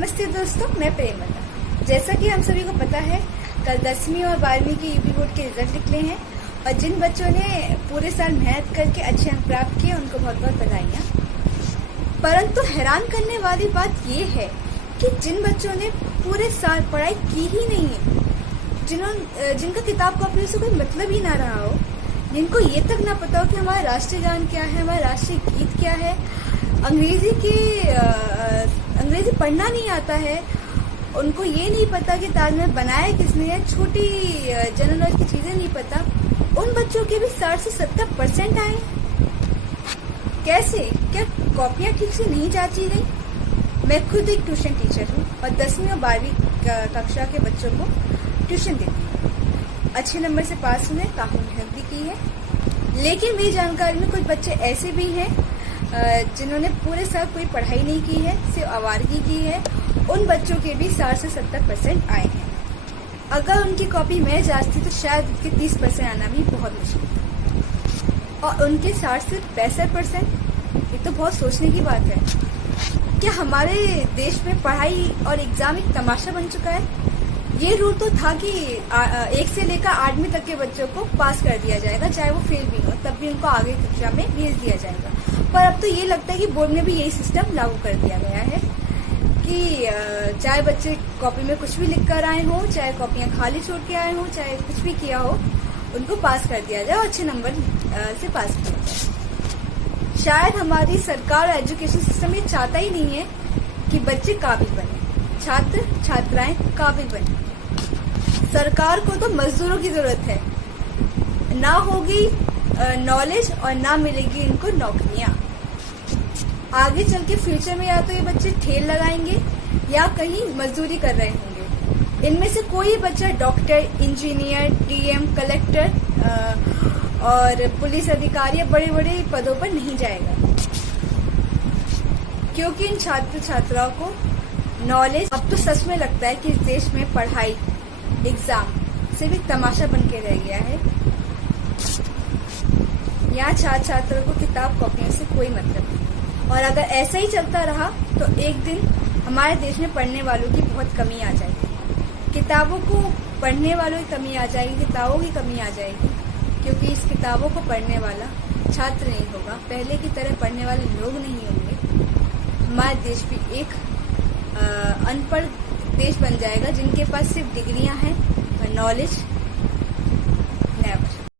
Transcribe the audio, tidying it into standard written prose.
नमस्ते दोस्तों, मैं प्रेमलता। जैसा कि हम सभी को पता है, कल 10वीं और 12वीं के यूपी बोर्ड के रिजल्ट निकले हैं और जिन बच्चों ने पूरे साल मेहनत करके अच्छे अंक प्राप्त किए उनको बहुत बहुत बधाइयाँ। परंतु हैरान करने वाली बात ये है कि जिन बच्चों ने पूरे साल पढ़ाई की ही नहीं है, जिनका किताब कॉपी से कोई मतलब ही ना रहा हो, जिनको ये तक ना पता हो कि हमारा राष्ट्रीय गान क्या है, हमारा राष्ट्रीय गीत क्या है, अंग्रेजी पढ़ना नहीं आता है, उनको ये नहीं पता कि ताजमहल बनाया किसने है, छोटी जनरल नॉलेज की चीजें नहीं पता, उन बच्चों के भी 60 से 70% आए। कैसे? क्या कॉपियां ठीक से नहीं जांची गई? मैं खुद एक ट्यूशन टीचर हूँ और 10वीं और 12वीं कक्षा के बच्चों को ट्यूशन देती हूँ। अच्छे नंबर से पास हुए, काफी मेहनत भी की है। लेकिन मेरी जानकारी में कुछ बच्चे ऐसे भी हैं जिन्होंने पूरे साल कोई पढ़ाई नहीं की है, सिर्फ आवारगी की है। उन बच्चों के भी 60 से 70% आए हैं। अगर उनकी कॉपी मैं जांचती तो शायद उनके 30% आना भी बहुत मुश्किल था। और उनके 60 से 65%, ये तो बहुत सोचने की बात है। क्या हमारे देश में पढ़ाई और एग्जाम एक तमाशा बन चुका है? ये रूल तो था कि 1 से लेकर 8वीं तक के बच्चों को पास कर दिया जाएगा, चाहे वो फेल भी हो, तब भी उनको आगे कक्षा में भेज दिया जाएगा। पर अब तो ये लगता है कि बोर्ड में भी यही सिस्टम लागू कर दिया गया है कि चाहे बच्चे कॉपी में कुछ भी लिख कर आए हों, चाहे कॉपियां खाली छोड़ के आए हों, चाहे कुछ भी किया हो, उनको पास कर दिया जाए और अच्छे नंबर से पास किया जाए। शायद हमारी सरकार और एजुकेशन सिस्टम ये चाहता ही नहीं है कि बच्चे काबिल बने, छात्र छात्राएं काबिल बने। सरकार को तो मजदूरों की जरूरत है, ना होगी नॉलेज और ना मिलेगी इनको नौकरियां। आगे चल के फ्यूचर में या तो ये बच्चे ठेल लगाएंगे या कहीं मजदूरी कर रहे होंगे। इनमें से कोई बच्चा डॉक्टर, इंजीनियर, डीएम, कलेक्टर और पुलिस अधिकारी या बड़े बड़े पदों पर नहीं जाएगा, क्योंकि इन छात्र छात्राओं को नॉलेज अब तो सच में लगता है कि इस देश में पढ़ाई एग्जाम से भी तमाशा बन के रह गया है। यहाँ छात्र छात्रों को किताब कॉपियों से कोई मतलब नहीं, और अगर ऐसा ही चलता रहा तो एक दिन हमारे देश में पढ़ने वालों की बहुत कमी आ जाएगी। किताबों को पढ़ने वालों की कमी आ जाएगी, किताबों की कमी आ जाएगी, क्योंकि इस किताबों को पढ़ने वाला छात्र नहीं होगा, पहले की तरह पढ़ने वाले लोग नहीं होंगे। हमारा देश भी एक अनपढ़ देश बन जाएगा, जिनके पास सिर्फ डिग्रियां हैं और नॉलेज नेवर।